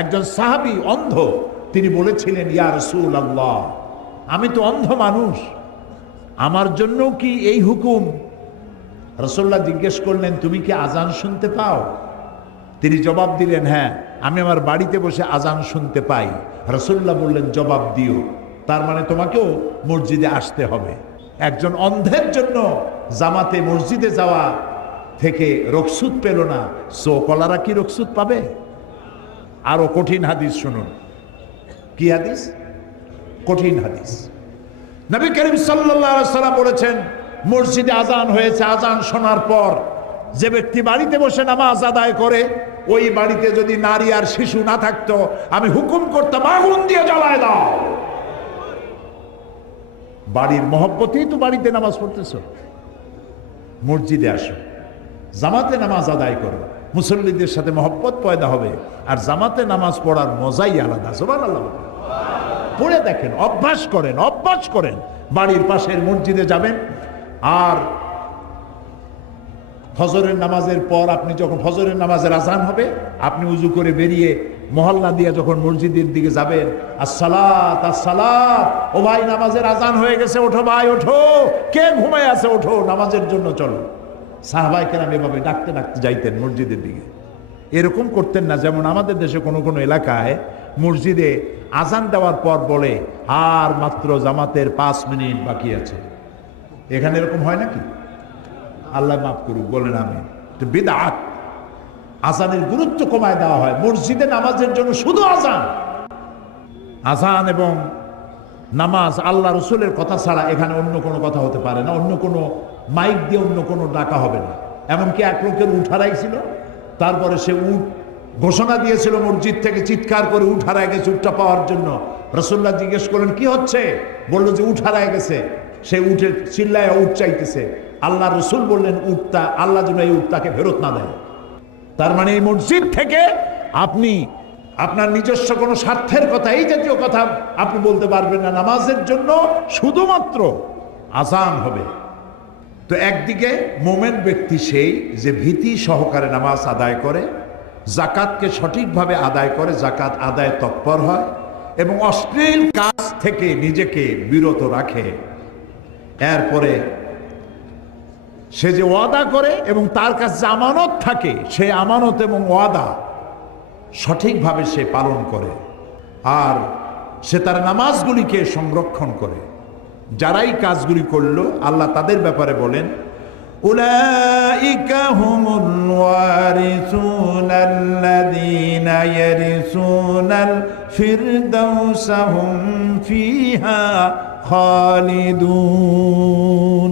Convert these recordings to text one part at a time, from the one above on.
একজন সাহাবী অন্ধ, তিনি বলেছিলেন, ইয়া রাসূলুল্লাহ, আমি তো অন্ধ মানুষ, আমার জন্য কি এই হুকুম? রাসূলুল্লাহ জিজ্ঞেস করলেন, তুমি কি আজান শুনতে পাও? তিনি জবাব দিলেন, হ্যাঁ, আমি আমার বাড়িতে বসে আজান শুনতে পাই। রাসূলুল্লাহ বললেন, জবাব দিও, তার মানে তোমাকেও মসজিদে আসতে হবে। একজন অন্ধের জন্য জামাতে মসজিদে যাওয়া থেকে রুখসত পেল না, চোখওয়ালারা কি রুখসত পাবে? আরো কঠিন হাদিস শুনুন। কি হাদিস? কঠিন হাদিস। নবী করিম সাল্লাল্লাহু আলাইহি ওয়াসাল্লাম বলেছেন, মসজিদে আজান হয়েছে, আজান শোনার পর যে ব্যক্তি বাড়িতে বসে নামাজ আদায় করে, ওই বাড়িতে যদি নারী আর শিশু না থাকতো, আমি হুকুম করতাম আগুন দিয়ে জ্বালায় দাও। বাড়ির মহব্বতেই তো বাড়িতে নামাজ পড়তেছো, মসজিদে আসো, জামাতে নামাজ আদায় করো, মুসল্লিদের সাথে মহব্বত পয়দা হবে, আর জামাতে নামাজ পড়ার মজাই আলাদা। সুবহানাল্লাহ। পড়ে দেখেন, অভ্যাস করেন, অভ্যাস করেন। বাড়ির পাশের মসজিদে যাবেন, আর ফজরের নামাজের পর আপনি যখন ফজরের নামাজের আজান হবে, আপনি উজু করে বেরিয়ে মহল্লা দিয়ে যখন মসজিদের দিকে যাবেন, আসসালাত আসসালাত, ও ভাই নামাজের আজান হয়ে গেছে, ওঠো ভাই ওঠো, কে ঘুমায় আছে ওঠো, নামাজের জন্য চলো। সাহাবায়ে কেরাম এভাবে ডাকতে ডাকতে যাইতেন মসজিদের দিকে। এরকম করতেন না যেমন আমাদের দেশে কোনো কোনো এলাকায় মসজিদে আজান দেওয়ার পর বলে, আর মাত্র জামাতের 5 মিনিট বাকি আছে। এখানে এরকম হয় নাকি? আল্লাহ মাফ করুক, বলেন আমি। বিদআত। আজানের গুরুত্ব কমায় দেওয়া হয়। মসজিদে নামাজের জন্য শুধু আজান। আজান এবং নামাজ আল্লাহ রসুলের কথা ছাড়া এখানে অন্য কোনো কথা হতে পারে না, অন্য কোনো মাইক দিয়ে অন্য কোনো ডাকা হবে না। এমনকি এক লোকের উঠ হারাইছিল, তারপরে সে উঠ ঘোষণা দিয়েছিল মসজিদ থেকে চিৎকার করে, উঠ হারায় গেছে, উঠটা পাওয়ার জন্য। রাসূলুল্লাহ জিজ্ঞেস করলেন, কি হচ্ছে? বললো যে উঠ হারায় গেছে। সে উঠে চিল্লায় উঠ চাইতেছে। আল্লাহ রসুল বললেন, উঠটা আল্লাহ যেন এই উঠটাকে ফেরত না দেয়। তার মানে এই মসজিদ থেকে আপনি আপনার নিজস্ব কোনো স্বার্থের কথা, এই জাতীয় কথা আপনি বলতে পারবেন না। নামাজের জন্য শুধুমাত্র আজান হবে। তো একদিকে মোমেন ব্যক্তি সেই যে ভীতি সহকারে নামাজ আদায় করে, জাকাতকে সঠিকভাবে আদায় করে, জাকাত আদায় তৎপর হয়, এবং অশ্লীল কাজ থেকে নিজেকে বিরত রাখে। এরপরে সে যে ওয়াদা করে এবং তার কাছে আমানত থাকে, সে আমানত এবং ওয়াদা সঠিকভাবে সে পালন করে, আর সে তার নামাজগুলিকে সংরক্ষণ করে। যারাই কাজগুলি করলো, আল্লাহ তাদের ব্যাপারে বলেন, উলাইকা হুমুল ওয়ারিসুনাল্লাযীনা ইয়ারিসুনাল ফিরদাউসা হুম ফিহা খালিদুন।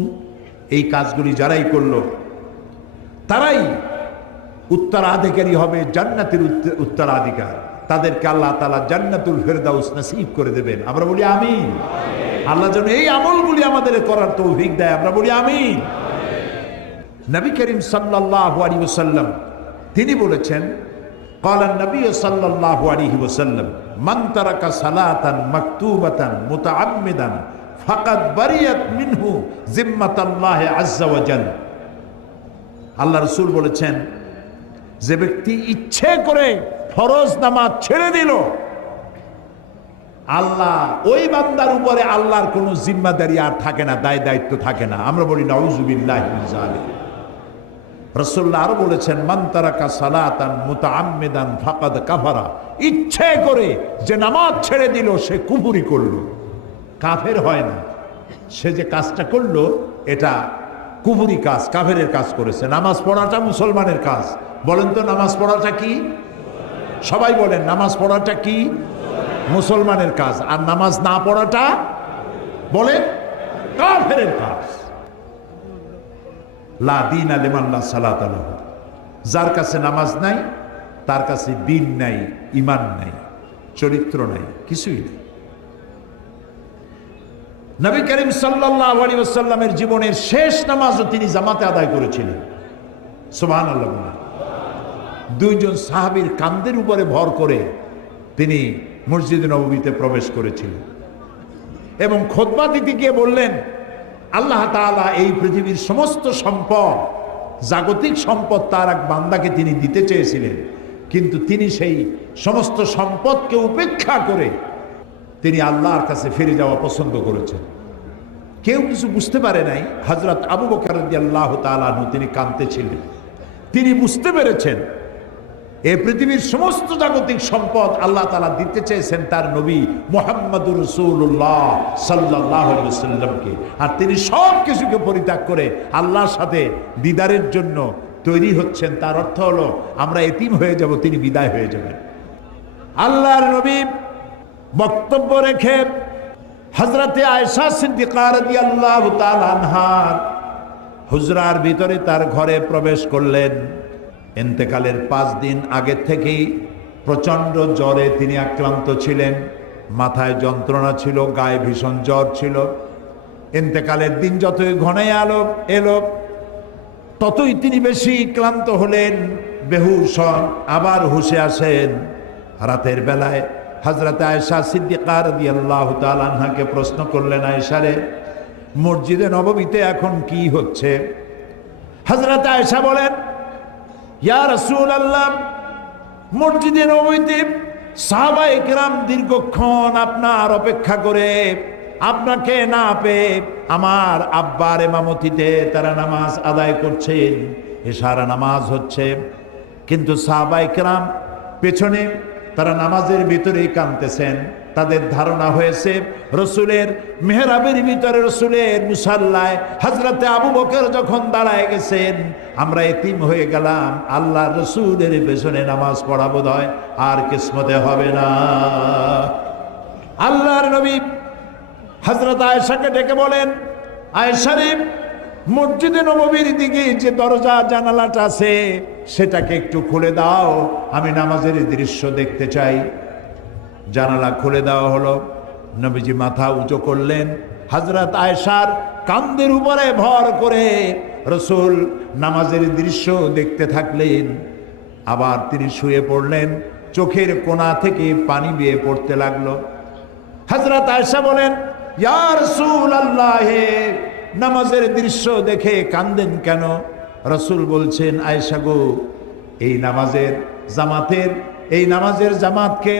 এই কাজগুলি যারাই করলো, তারাই উত্তরাধিকারী হবে, জান্নাতের উত্তরাধিকার। তাদেরকে আল্লাহ তাআলা জান্নাতুল ফিরদাউস নসিব করে দেবেন। আমরা বলি আমিন। আল্লাহ যেন এই আমলগুলি আমাদের করার তৌফিক দেয়, আমরা বলি আমিন। নবী করিম সাল্লাল্লাহু আলাইহি ওয়াসাল্লাম তিনি বলেছেন, ক্বালা নবী সাল্লাল্লাহু আলাইহি ওয়াসাল্লাম, মান তারাকা সালাতান মাকতুবাতান মুতাআম্মিদান ফাকাদ বারিয়াত মিনহু জিম্মাতুল্লাহি আযজা ওয়া জাল। আল্লাহ রাসূল বলেছেন, যে ব্যক্তি ইচ্ছে করে ফরজ নামাজ ছেড়ে দিল, আল্লাহ ওই বান্দার উপরে আল্লাহর কোনো জিম্মাদারি আর থাকে না, দায় দায়িত্ব থাকে না। আমরা বলি নাউযুবিল্লাহি মিন যালিক। রাসূলুল্লাহ আরো বলেছেন, মান তারাকা সালাতান মুতাআম্মিদান ফাকাদ কাফারা। ইচ্ছে করে যে নামাজ ছেড়ে দিল, সে কুফরি করলো, কাফের হয় না। সে যে কাজটা করলো এটা কুফরি কাজ, কাফেরের কাজ করেছে। নামাজ পড়াটা মুসলমানের কাজ। বলেন তো নামাজ পড়াটা কি? সবাই বলেন, নামাজ পড়াটা কি? মুসলমানের কাজ। আর নামাজ না পড়াটা বলেন কাফেরের কাজ। লা দীনা লিমান লা সালাতা লাহু। যার কাছে নামাজ নাই, তার কাছে দিন নাই, ঈমান নাই, চরিত্র নাই, কিছুই নেই। নবী করিম সাল্লাল্লাহু আলাইহি ওয়াসাল্লামের জীবনের শেষ নামাজও তিনি জামাতে আদায় করেছিলেন। সুবহানাল্লাহ। দুইজন সাহাবীর কাঁধের উপরে ভর করে তিনি মসজিদে নববীতে প্রবেশ করেছিলেন এবং খুতবা দিতে গিয়ে বললেন, আল্লাহ তাআলা এই পৃথিবীর সমস্ত সম্পদ, জাগতিক সম্পদ তার এক বান্দাকে তিনি দিতে চেয়েছিলেন, কিন্তু তিনি সেই সমস্ত সম্পদকে উপেক্ষা করে তিনি আল্লাহর কাছে ফিরে যাওয়া পছন্দ করেছেন। কেউ কিছু বুঝতে পারে নাই। হযরত আবু বকর রাদিয়াল্লাহু তাআলা আনহু তিনি কাঁদতেছিলেন। তিনি বুঝতে পেরেছেন এই পৃথিবীর সমস্ত জাগতিক সম্পদ আল্লাহ তাআলা দিতে চেয়েছেন তার নবী মুহাম্মদুর রাসূলুল্লাহ সাল্লাল্লাহু আলাইহি ওয়াসাল্লামকে, আর তিনি সব কিছুকে পরিত্যাগ করে আল্লাহর সাথে দিদারের জন্য তৈরি হচ্ছেন। তার অর্থ হলো আমরা এতিম হয়ে যাব, তিনি বিদায় হয়ে যাবেন। আল্লাহর নবী বক্তব্য রেখে হযরতে আয়েশা সিদ্দিকা রাদিয়াল্লাহু তাআলা আনহার হুজরার ভিতরে তার ঘরে প্রবেশ করলেন। ইন্তেকালের 5 দিন আগে থেকেই প্রচন্ড জ্বরে তিনি আক্রান্ত ছিলেন, মাথায় যন্ত্রণা ছিল, গায়ে ভীষণ জ্বর ছিল। ইন্তেকালের দিন যতই ঘনায় এলো ততই তিনি বেশি ক্লান্ত হলেন, বেহুশ হন, আবার হুঁশে আসেন। রাতের বেলায় হযরত আয়েশা সিদ্দিকা রাদিয়াল্লাহু তাআলা আনহাকে প্রশ্ন করলেন, আয়েশা রে, মসজিদে নববীতে এখন কি হচ্ছে? হযরত আয়েশা বলেন, ইয়া রাসূলুল্লাহ, মসজিদে নববীতে সাহাবায়ে কেরাম দীর্ঘক্ষণ আপনার অপেক্ষা করে আপনাকে না পেয়ে আমার আব্বার ইমামতিতে তারা নামাজ আদায় করছেন, এশার নামাজ হচ্ছে, কিন্তু সাহাবায়ে কেরাম পেছনে তারা নামাজের ভিতরেই কাঁদতেছেন। তাদের ধারণা হয়েছে রসুলের মেহরাবের ভিতরে, রসুলের মুসাল্লায় হযরতে আবু বকর যখন দাঁড়ায় গেছেন, আমরা এতিম হয়ে গেলাম, আল্লাহ রসুলের পেছনে নামাজ পড়া বোধহয় আর কিসমতে হবে না। আল্লাহর নবী হযরত আয়েশাকে ডেকে বলেন, আয়েশা রে, মসজিদে নববীর দিকে যে দরজা জানালাটা আছে সেটাকে একটু খুলে দাও, আমি নামাজের দৃশ্য দেখতে চাই। জানালা খুলে দেওয়া হলো। নবীজি মাথা উঁচু করলেন, হযরত আয়েশার কাঁধের উপরে ভর করে রসুল নামাজের দৃশ্য দেখতে থাকলেন। আবার তিনি শুয়ে পড়লেন, চোখের কোণা থেকে পানি বেয়ে পড়তে লাগলো। হযরত আয়েশা বলেন, ইয়া রাসূলুল্লাহ, নামাজের দৃশ্য দেখে কাঁদেন কেন? রসুল বলছেন, আয়েশা গো, এই নামাজের জামাতকে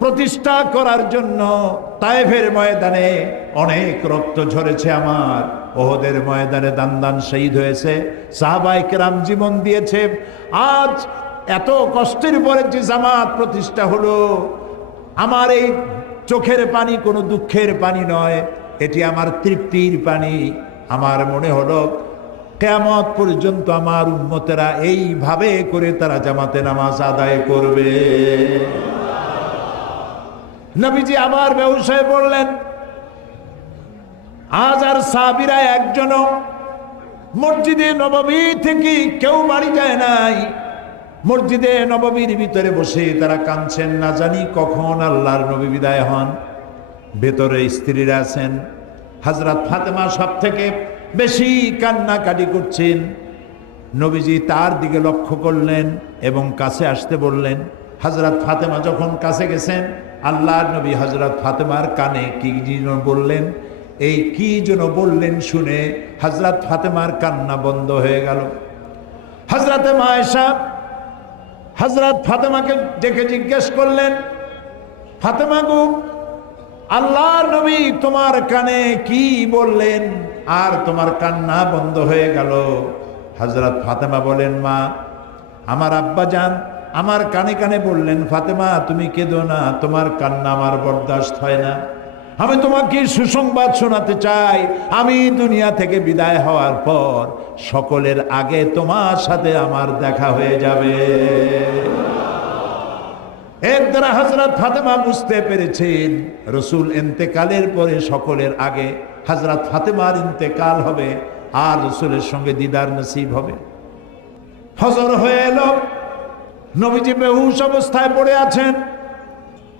প্রতিষ্ঠা করার জন্য তায়েফের ময়দানে অনেক রক্ত ঝরেছে আমার, ওহদের ময়দানে দান শহীদ হয়েছে, সাহাবায়ে কেরাম জীবন দিয়েছে। আজ এত কষ্টের পরে যে জামাত প্রতিষ্ঠা হলো, আমার এই চোখের পানি কোনো দুঃখের পানি নয়, এটি আমার তৃপ্তির পানি। আমার মনে হলো কিয়ামত পর্যন্ত আমার উম্মতেরা এইভাবে করে তারা জামাতে নামাজ আদায় করবে। নবীজি আবার বেহুশ হয়ে পড়লেন। আজ আর সাহাবীরা একজনও মসজিদে নববী থেকে কেউ বাড়ি যায় নাই। মসজিদে নববীর ভিতরে বসে তারা কাঁদছেন, না জানি কখন আল্লাহর নবী বিদায় হন। ভেতরে স্ত্রীরা আছেন। হযরত ফাতেমা সব থেকে বেশি কান্নাকাটি করছেন। নবীজি তার দিকে লক্ষ্য করলেন এবং কাছে আসতে বললেন। হযরত ফাতেমা যখন কাছে গেছেন, আল্লাহর নবী হযরত ফাতেমার কানে কি যেন বললেন। এই কি যেন বললেন শুনে হযরত ফাতেমার কান্না বন্ধ হয়ে গেল। হযরতে আয়েশা হযরত ফাতেমাকে ডেকে জিজ্ঞেস করলেন, ফাতেমা গো, আল্লাহর নবী তোমার কানে কি বললেন আর তোমার কান্না বন্ধ হয়ে গেল? হযরত ফাতেমা বলেন, মা, আমার আব্বা জান আমার কানে কানে বললেন, ফাতেমা তুমি কেঁদো না, তোমার কান্না আমার বরদাস্ত হয় না। আমি তোমাকে সুসংবাদ শোনাতে চাই, আমি দুনিয়া থেকে বিদায় হওয়ার পর সকলের আগে তোমার সাথে আমার দেখা হয়ে যাবে। এর দ্বারা হযরত ফাতেমা বুঝতে পেরেছেন রসুল ইন্তেকালের পরে সকলের আগে হযরত ফাতেমার ইন্তেকাল হবে আর রসুলের সঙ্গে দিদার নসিব হবে। ফজর হয়ে এলো, নবীজি বেহুশ অবস্থায় পড়ে আছেন।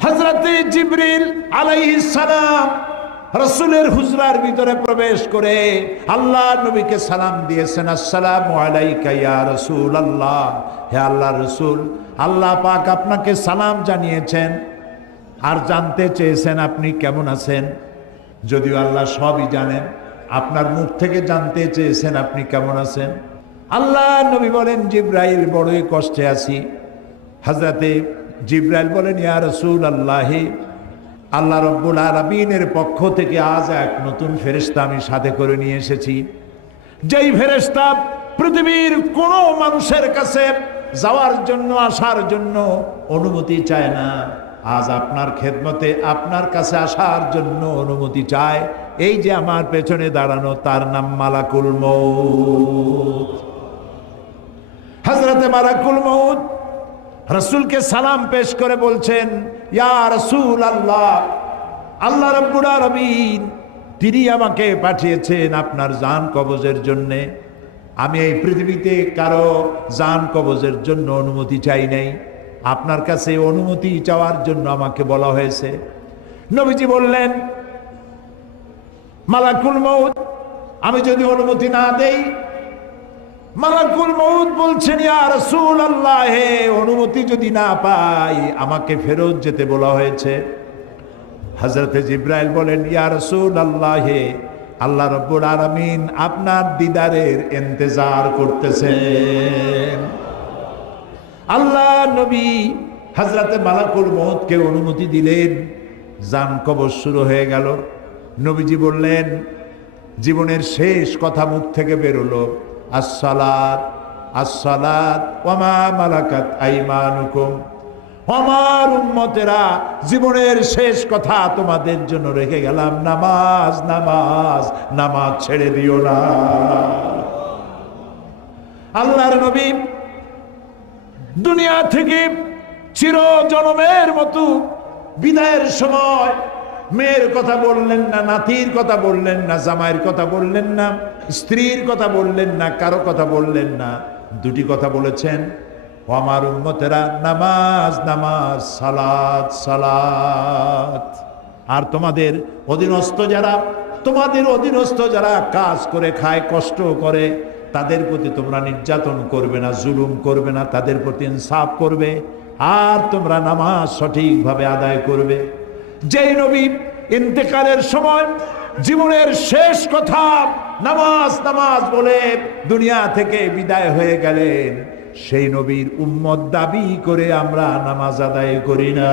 হযরতে জিবরিল আলাইহিস সালাম রসুলের হুজরার ভিতরে প্রবেশ করে আল্লাহ নবীকে সালাম দিয়েছেন, আসসালামু আলাইকা ইয়া রাসূলুল্লাহ, হে আল্লাহর রসুল, আল্লাহ পাক আপনাকে সালাম জানিয়েছেন আর জানতে চেয়েছেন আপনি কেমন আছেন। যদিও আল্লাহ সবই জানেন, আপনার মুখ থেকে জানতে চেয়েছেন আপনি কেমন আছেন। আল্লাহ নবী বলেন, জিবরাইল, বড়ই কষ্টে আছি। হযরতে জিবরাইল বলেন, ইয়া রাসূলুল্লাহ, আল্লাহ রাব্বুল আলামিনের পক্ষ থেকে আজ এক নতুন ফেরেশতা আমি সাথে করে নিয়ে এসেছি, যেই ফেরেশতা পৃথিবীর কোনো মানুষের কাছে যাওয়ার জন্য, আসার জন্য অনুমতি চায় না, আজ আপনার খেদমতে আপনার কাছে আসার জন্য অনুমতি চায়। এই যে আমার পেছনে দাঁড়ানো, তার নাম মালাকুল মউত। হযরতে মালাকুল মউত রাসূলকে সালাম পেশ করে বলছেন, ইয়া রাসূলুল্লাহ, আল্লাহ রাব্বুল আলামিন তিনি আমাকে পাঠিয়েছেন আপনার জান কবজের জন্যে। আমি এই পৃথিবীতে কারো জান কবজের জন্য অনুমতি চাই নাই, আপনার কাছে অনুমতি চাওয়ার জন্য আমাকে বলা হয়েছে। নবীজি বললেন, মালাকুল মউত, আমি যদি অনুমতি না দেই? মালাকুল মউত বলছেন, ইয়া রাসূলুল্লাহ, হে অনুমতি যদি না পাই আমাকে ফেরত যেতে বলা হয়েছে। হযরতে জিবরাইল বলেন, ইয়া রাসূলুল্লাহ, হে আল্লাহ রাব্বুল আলামিন আপনার দিদারের ইন্তজার করতেছেন। আল্লাহ নবী হযরতে মালাকুল মউতকে অনুমতি দিলেন, জান কবজ শুরু হয়ে গেল। নবীজি বললেন, জীবনের শেষ কথা মুখ থেকে বেরোলো, আসসালাত আসসালাত ওয়া মা মালাকাত আইমানুকুম। আমার উম্মতেরা, জীবনের শেষ কথা তোমাদের জন্য রেখে গেলাম, নামাজ, নামাজ, নামাজ ছেড়ে দিও না। আল্লাহর নবী দুনিয়া থেকে চির জনমের মতো বিদায়ের সময় মেয়ের কথা বললেন না, নাতির কথা বললেন না, জামাইয়ের কথা বললেন না, স্ত্রীর কথা বললেন না, কারো কথা বললেন না। দুটি কথা বলেছেন, ও আমার উম্মতেরা, নামাজ, নামাজ, সালাত, সালাত। আর তোমাদের অধীনস্থ যারা, তোমাদের অধীনস্থ যারা কাজ করে খায়, কষ্ট করে, তাদের প্রতি তোমরা নির্যাতন করবে না, জুলুম করবে না, তাদের প্রতি ইনসাফ করবে, আর তোমরা নামাজ সঠিকভাবে আদায় করবে। যেই নবী ইন্তেকালের সময় জীবনের শেষ কথা নামাজ, নামাজ বলে দুনিয়া থেকে বিদায় হয়ে গেলেন, সেই নবীর উম্মত দাবি করে আমরা নামাজ আদায় করি না।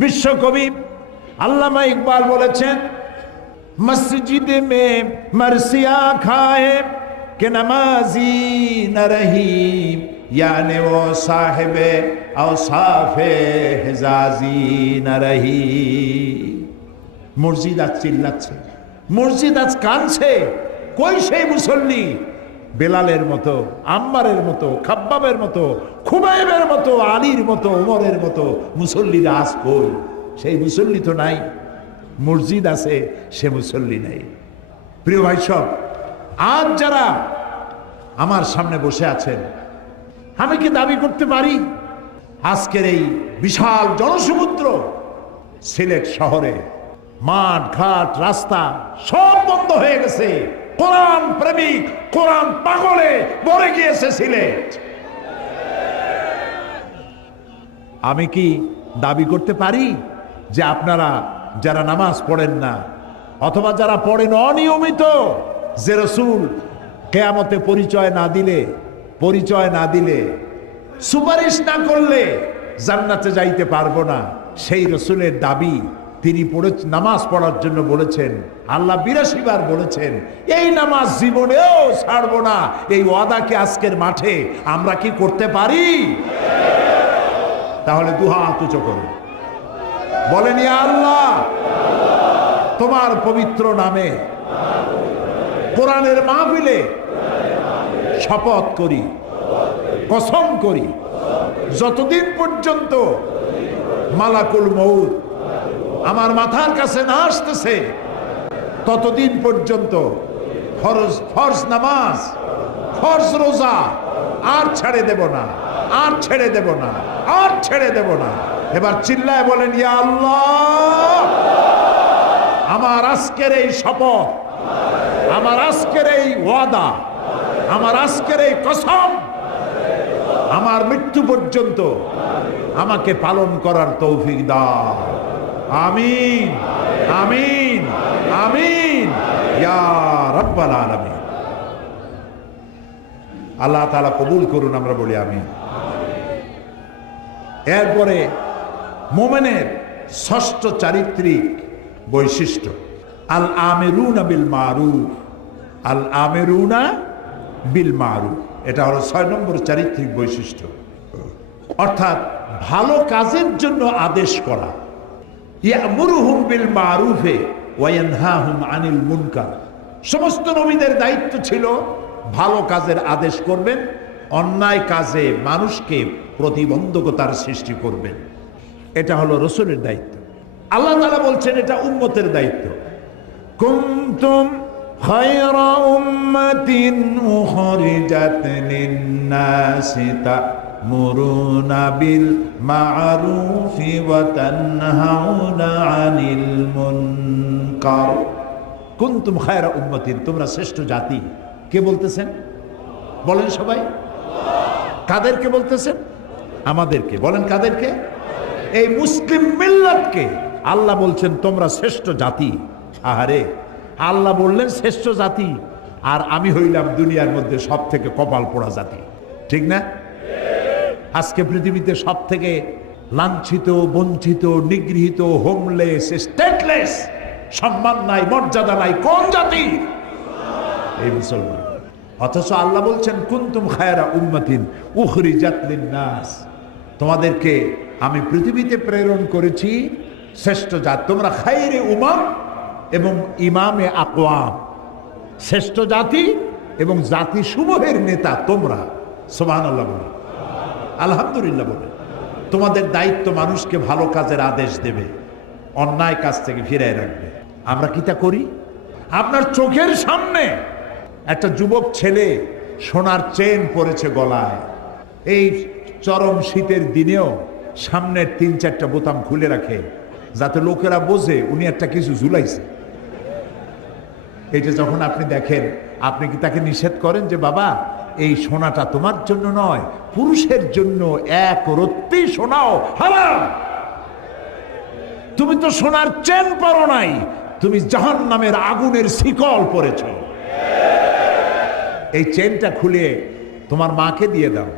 বিশ্বকবি আল্লামা ইকবাল বলেছেন, মসজিদ মে মরসিয়া খায়ে কে নামাজি না রহি, याने वो साहिबे औसाफे हिजाजी न रही। মসজিদ আজ চিল্লাচ্ছে, মসজিদ আজ কাঁদছে, কই সেই মুসল্লি? বেলালের মতো, আম্মারের মতো, খাব্বাবের মতো, খুবাইবের মতো, আলীর মতো, উমরের মতো মুসল্লিরা আজ কই? সেই মুসল্লি তো নাই। মসজিদ আছে, সে মুসল্লি নাই। প্রিয় ভাই সব, আজ যারা আমার সামনে বসে আছেন, আমি কি দাবি করতে পারি আজকের এই বিশাল জনসমুদ্র সিলেট শহরে মাঠ ঘাট রাস্তা সব বন্ধ হয়ে গেছে, কোরআন প্রেমিক, কোরআন পাগলে ভরে গিয়েছে সিলেট? আমি কি দাবি করতে পারি যে আপনারা যারা নামাজ পড়েন না, অথবা যারা পড়েন অনিয়মিত, যে রাসূল কিয়ামতে পরিচয় না দিলে, সুপারিশ না করলে জান্নাতে যাইতে পারবো না, সেই রাসূলের দাবি তিনি নামাজ পড়ার জন্য বলেছেন। আল্লাহ 82 বার বলেছেন, এই নামাজ জীবনেও ছাড়বো না। এই ওয়াদাকে আজকের মাঠে আমরা কি করতে পারি? তাহলে দুহাত উঁচু করুন, বলেন, ইয়া আল্লাহ, তোমার পবিত্র নামে কোরআনের মাহফিলে শপথ করি, কসম করি, যতদিন পর্যন্ত মালাকুল মউত আমার মাথার কাছে না আসতেছে, ততদিন পর্যন্ত ফরজ নামাজ, ফরজ রোজা আর ছেড়ে দেব না, আর ছেড়ে দেব না, আর ছেড়ে দেব না। এবার চিল্লায় বলেন, ইয়া আল্লাহ, আমার আজকের এই শপথ, আমার আজকের এই ওয়াদা, আমার আজকের এই কসম আমার মৃত্যু পর্যন্ত আমাকে পালন করার তৌফিক দাও। আমিন, আমিন, আমিন ইয়া রাব্বাল আলামিন। আল্লাহ তাআলা কবুল করুন, আমরা বলি আমিন। এরপরে মোমেনের ষষ্ঠ চারিত্রিক বৈশিষ্ট্য আল আমিরুনা বিল মারুফ। আল আমিরুনা বিল মারুফ, এটা হলো 6 নম্বর চারিত্রিক বৈশিষ্ট্য, অর্থাৎ ভালো কাজের জন্য আদেশ করা। ইয়ামুরুহুম বিল মারুফে ওয়া ইয়ানহাহুম আনিল মুনকার। সমস্ত নবীদের দায়িত্ব ছিল ভালো কাজের আদেশ করবেন, অন্যায় কাজে মানুষকে প্রতিবন্ধকতার সৃষ্টি করবেন। এটা হলো রাসূলের দায়িত্ব। আল্লাহ তাআলা বলছেন এটা উম্মতের দায়িত্ব। কুনতুম খায়রা উম্মাতিন উখরিজাত লিন-নাসি তা'মুরুনা বিল মা'রুফি ওয়া তানহাউনা আনিল মুনকার। কুনতুম খায়রা উম্মাতিন, তোমরা শ্রেষ্ঠ জাতি। কে বলতেছেন? বলেন সবাই। কাদেরকে বলতেছেন? আমাদেরকে। বলেন কাদেরকে? এই মুসলিম মিল্লাতকে আল্লাহ বলছেন তোমরা শ্রেষ্ঠ জাতি। আহারে, আল্লাহ বললেন শ্রেষ্ঠ জাতি, আর আমি হইলাম দুনিয়ার মধ্যে সব থেকে কপাল পোড়া জাতি, ঠিক না? আজকে পৃথিবীতে সব থেকে লাঞ্ছিত, বঞ্চিত, নিগৃহীত, হোমলেস, স্টেটলেস, সম্মান নাই, মর্যাদা নাই কোন জাতি? এই মুসলমান। অথচ আল্লাহ বলছেন কুনতুম খায়রা উম্মাতিন উখরিজাত লিন-নাস, তোমাদেরকে আমি পৃথিবীতে প্রেরণ করেছি শ্রেষ্ঠ জাতি। তোমরা খায়রে উমাম এবং ইমামে আকওয়াম, শ্রেষ্ঠ জাতি এবং জাতি সমূহের নেতা তোমরা। সুবহানাল্লাহ বলে, আলহামদুলিল্লাহ বলে। তোমাদের দায়িত্ব মানুষকে ভালো কাজের আদেশ দেবে, অন্যায় কাজ থেকে ফিরায় রাখবে। আমরা কি তা করি? আপনার চোখের সামনে একটা যুবক ছেলে সোনার চেন পরেছে গলায়, এই চরম শীতের দিনেও সামনের 3-4টা বোতাম খুলে রাখে যাতে লোকেরা বোঝে উনি একটা কিছু ঝুলাইছে। এইটা যখন আপনি দেখেন, আপনি কি তাকে নিষেধ করেন যে বাবা এই সোনাটা তোমার জন্য নয়, পুরুষের জন্য, এক রত্তি সোনাও হারাম। তুমি তো সোনার চেন পরো নাই, তুমি জাহান্নামের আগুনের শিকল পরেছ। এই চেনটা খুলে তোমার মাকে দিয়ে দাও,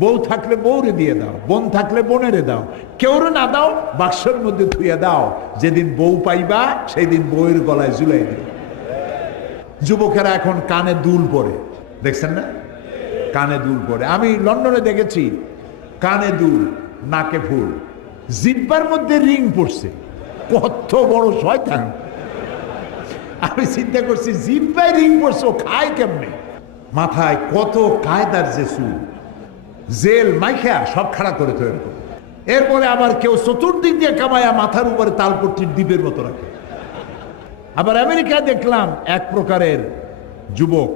বউ থাকলে বউরে দিয়ে দাও, বোন থাকলে বোনেরে দাও, কেউরে না দাও বাক্সের মধ্যে ধুয়ে দাও। যেদিন বউ পাইবা সেই দিন বউয়ের গলায় ঝুলাই দিও। যুবকেরা এখন কানে দুল পরে, দেখছেন না? কানে দুল পরে। আমি লন্ডনে দেখেছি কানে দুল, নাকে ফুল, জিব্বার মধ্যে রিং পড়ছে। কত বড় শয়তান! আমি চিন্তা করছি জিব্বায় রিং পড়ছে, ও খায় কেমনে? মাথায় কত কায়দার যে চুল, জেল মাইখা সব খাড়া করে তৈরি করে। এরপরে আবার কেউ চতুর্দিক দিয়ে কামায়া মাথার উপরে তালপট্টির দ্বীপের মতো রাখে। আবার আমেরিকায় দেখলাম এক প্রকারের যুবক,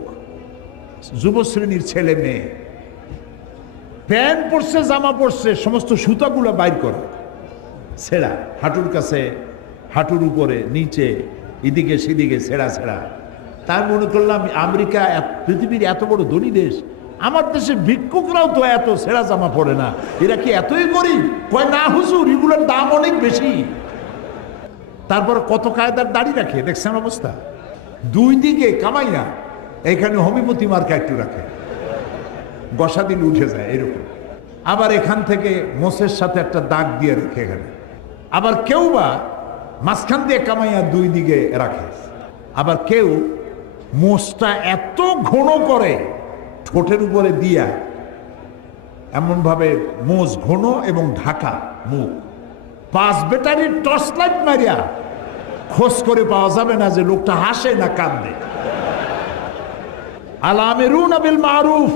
যুব শ্রেণীর ছেলে মেয়ে, প্যান্ট পরছে, জামা পরছে, সমস্ত সুতাগুলো বাইর করা, ছেঁড়া, হাঁটুর কাছে, হাঁটুর উপরে, নিচে, এদিকে সেদিকে ছেঁড়া ছেঁড়া। তাই মনে করলাম আমেরিকা পৃথিবীর এত বড় ধনী দেশ, আমার দেশে ভিক্ষুকরাও তো এত ছেঁড়া জামা পরে না, এরা কি এতই গরিব? কয় না হুজুর, এগুলোর দাম অনেক বেশি। তারপর কত কায়দার দাড়ি রাখে, দেখছেন অবস্থা? দুই দিকে কামাইয়া এখানে হোমিওপ্যাথি মার্কা একটু রাখে, গসা দিল উঠে যায় এরকম। আবার এখান থেকে মোষের সাথে একটা দাগ দিয়ে রেখে এখানে। আবার কেউ বা মাঝখান দিয়ে কামাইয়া দুই দিকে রাখে। আবার কেউ মোষটা এত ঘন করে ঠোঁটের উপরে দিয়া, এমন ভাবে মোষ ঘন এবং ঢাকা মুখ, 5 ব্যাটারির টর্চ লাইট মারিয়া খোঁজ করে পাওয়া যাবে না যে লোকটা হাসে না কান্দে। আল আমিরুনা বিল মারুফ,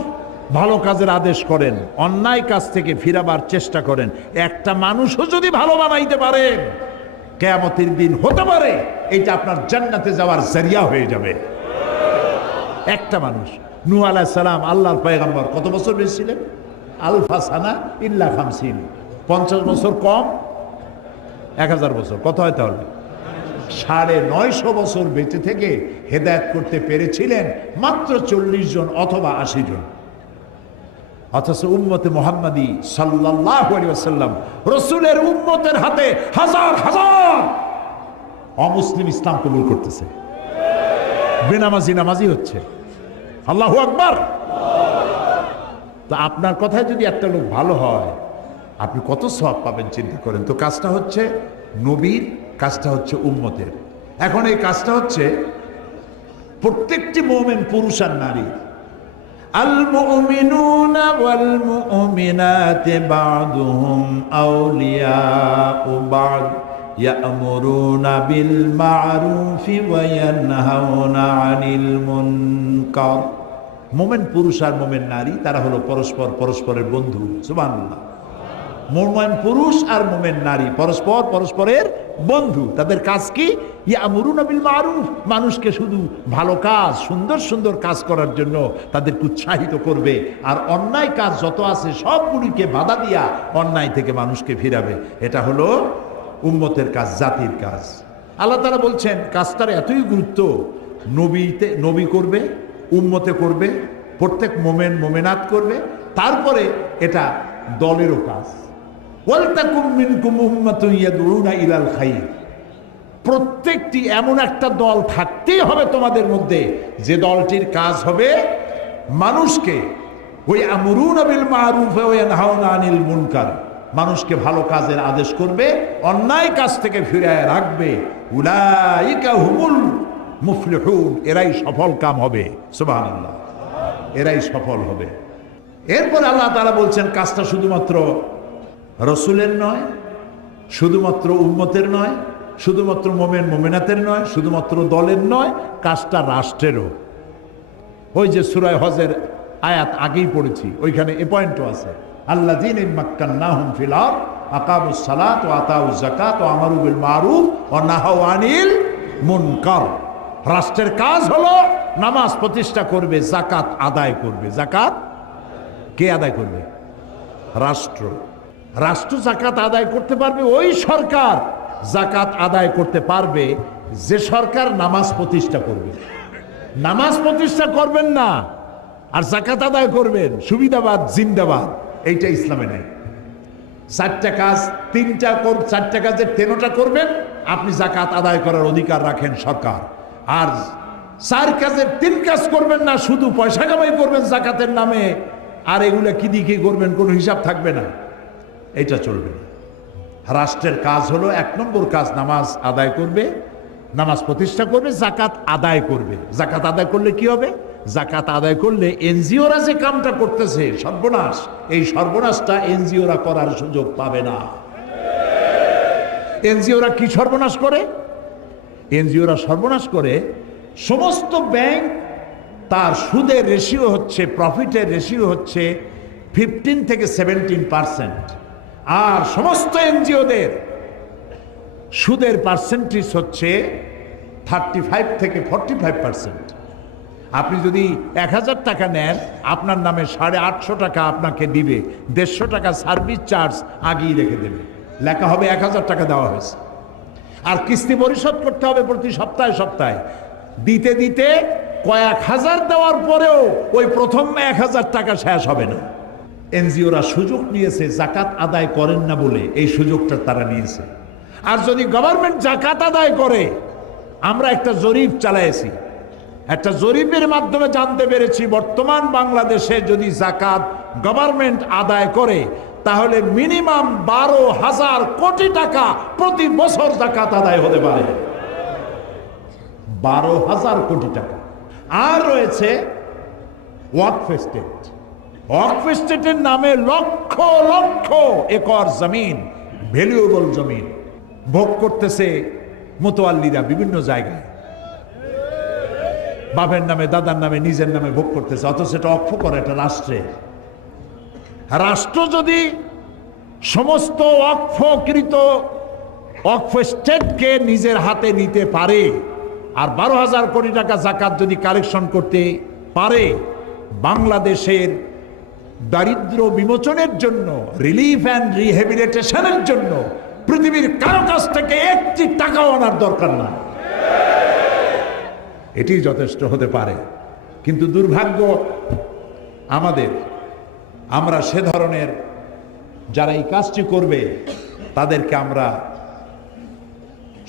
ভালো কাজের আদেশ করেন, অন্যায় কাজ থেকে ফিরাবার চেষ্টা করেন। একটা মানুষও যদি ভালো বানাইতে পারেন, কিয়ামতের দিন হতে পারে এটা আপনার জান্নাতে যাওয়ার জরিয়া হয়ে যাবে। একটা মানুষ। নূহ আলাইহিস সালাম আল্লাহর পয়গম্বর, কত বছর বেঁচে ছিলেন? আলফা সানা ইল্লা 50, 50 বছর কম 1000 বছর, কত হয় তাহলে? 950 বছর বেঁচে থেকে হেদায়েত করতে পেরেছিলেন মাত্র 40 জন অথবা 80 জন। অথচ উম্মতে মুহাম্মাদি সাল্লাল্লাহু আলাইহি ওয়াসাল্লাম, রাসূলের উম্মতের হাতে হাজার হাজার অমুসলিম ইসলাম কবুল করতেছে, বেনামাজি নামাজি হচ্ছে। আল্লাহু আকবার। তো আপনার কথায় যদি একটা লোক ভালো হয়, আপনি কত সওয়াব পাবেন চিন্তা করেন। তো কাজটা হচ্ছে নবীর, কাজটা হচ্ছে উম্মতের। এখন এই কাজটা হচ্ছে প্রত্যেকটি মুমিন পুরুষ আর নারী। আল মুমিনুনা ওয়াল মুমিনাতু বা'দুহুম আউলিয়াউ বা'দ ইয়া'মুরুনা বিল মা'রুফি ওয়া ইয়ানহাউনা আনিল মুনকার। মুমিন পুরুষ আর মুমিন নারী তারা হলো পরস্পরের বন্ধু। সুবহানাল্লাহ। মুমিন পুরুষ আর মুমিন নারী পরস্পরের বন্ধু। তাদের কাজ কি? ইয়া'মুরুনা বিল মা'রুফ, মানুষকে শুধু ভালো কাজ, সুন্দর কাজ করার জন্য তাদেরকে উৎসাহিত করবে, আর অন্যায় কাজ যত আছে সবগুলিকে বাধা দিয়া অন্যায় থেকে মানুষকে ফিরাবে। এটা হলো উম্মতের কাজ, জাতির কাজ। আল্লাহ তাআলা বলছেন কাজটার এতই গুরুত্ব, নবী করবে, উম্মতে করবে, প্রত্যেক মুমিন মুমিনাত করবে, তারপরে এটা দলেরও কাজ। ওয়ালতাকুম মিনকুম উম্মাতুন ইয়াদউনা ইলাল খায়র, প্রত্যেকটি এমন একটা দল থাকতেই হবে তোমাদের মধ্যে যে দলটির কাজ হবে মানুষকে ইয়া'মুরুনা বিল মা'রুফ ওয়া ইয়ানহাউনা আনিল মুনকার, মানুষকে ভালো কাজের আদেশ করবে, অন্যায় কাজ থেকে ফিরিয়ে রাখবে। উলাইকা হুমুল মুফলিহুন, এরাই সফল কাম হবে। সুবহানাল্লাহ, এরাই সফল হবে। এরপর আল্লাহ তাআলা বলছেন কাজটা শুধুমাত্র রসুলের নয়, শুধুমাত্র উম্মতের নয়, শুধুমাত্র মুমিন মুমিনাতের নয়, শুধুমাত্র দলের নয়, কাজটা রাষ্ট্রেরও। ওই যে সূরা হজের আয়াত আগেই পড়েছি, ওইখানে এ পয়েন্টও আছে, আল্লাযীনা মাক্কান্নাহুম ফিল আরদ আকামুস সালাত ওয়া আতাউজ যাকাত ওয়া আমারু বিল মারুফ ওয়া নাহাউ আনিল মুনকার। রাষ্ট্রের কাজ হলো নামাজ প্রতিষ্ঠা করবে, যাকাত আদায় করবে। যাকাত কে আদায় করবে? রাষ্ট্র। রাষ্ট্র যাকাত আদায় করতে পারবে ওই সরকার যাকাত আদায় করতে পারবে যে সরকার নামাজ প্রতিষ্ঠা করবে। নামাজ প্রতিষ্ঠা করবেন না আর যাকাত আদায় করবেন, সুবিধাবাদ জিন্দাবাদ, এইটা ইসলামে নেই। চারটা কাজ, চারটা কাজের 3টা করবেন, আপনি যাকাত আদায় করার অধিকার রাখেন সরকার। আর 4 কাজের 3 কাজ করবেন না, শুধু পয়সা কামাই করবেন যাকাতের নামে, আর এগুলা কি দিয়ে কি করবেন কোনো হিসাব থাকবে না, এটা চলবে না। রাষ্ট্রের কাজ হলো 1 নম্বর কাজ, নামাজ আদায় করবে, নামাজ প্রতিষ্ঠা করবে, যাকাত আদায় করবে। যাকাত আদায় করলে কি হবে? যাকাত আদায় করলে এনজিওরা যে কামটা করতেছে সর্বনাশ, এই সর্বনাশটা এনজিওরা করার সুযোগ পাবে না। এনজিওরা কি সর্বনাশ করে? এনজিওরা সর্বনাশ করে সমস্ত ব্যাংক তার সুদের রেশিও হচ্ছে, প্রফিটের রেশিও হচ্ছে 15 থেকে 17%, আর সমস্ত এনজিওদের সুদের পার্সেন্টেজ হচ্ছে 35 থেকে 45%। আপনি যদি 1000 টাকা নেন, আপনার নামে 850 টাকা আপনাকে দিবে, 150 টাকা সার্ভিস চার্জ আগেই রেখে দেবে, লেখা হবে 1000 টাকা দেওয়া হয়েছে। আর কিস্তি পরিশোধ করতে হবে প্রতি সপ্তাহে। দিতে দিতে কয়েক হাজার দেওয়ার পরেও ওই প্রথম 1000 টাকা শেষ হবে না। এনজিওরা সুযোগ নিয়েছে, যাকাত আদায় করেন না বলে এই সুযোগটা তারা নিয়েছে। আর যদি গভর্নমেন্ট যাকাত আদায় করে, আমরা একটা জরিপ চালাইছি, একটা জরিপের মাধ্যমে জানতে পেরেছি বর্তমান বাংলাদেশে যদি যাকাত গভর্নমেন্ট আদায় করে তাহলে মিনিমাম 12,000 কোটি টাকা প্রতি বছর যাকাত আদায় হতে পারে। 12,000 কোটি টাকা। আর রয়েছে ওয়াকফ এস্টেট। ওয়াকফ এস্টেটের নামে লক্ষ লক্ষ একর জমিন, ভ্যালুয়েবল জমিন ভোগ করতেছে মোতোয়াল্লিরা বিভিন্ন জায়গায়, বাপের নামে, দাদার নামে, নিজের নামে ভোগ করতেছে, অথচ সেটা ওয়াকফ করে এটা রাষ্ট্রে। রাষ্ট্র যদি সমস্ত ওয়াকফকৃত ওয়াকফ স্টেটকে নিজের হাতে নিতে পারে আর 12,000 কোটি টাকা যাকাত যদি কালেকশন করতে পারে, বাংলাদেশের দারিদ্র বিমোচনের জন্য, রিলিফ অ্যান্ড রিহ্যাবিলিটেশনের জন্য পৃথিবীর কারো কাছ থেকে 1টি টাকাও আনার দরকার না, এটি যথেষ্ট হতে পারে। কিন্তু দুর্ভাগ্য আমাদের, আমরা সে ধরনের যারা এই কাজটি করবে তাদেরকে আমরা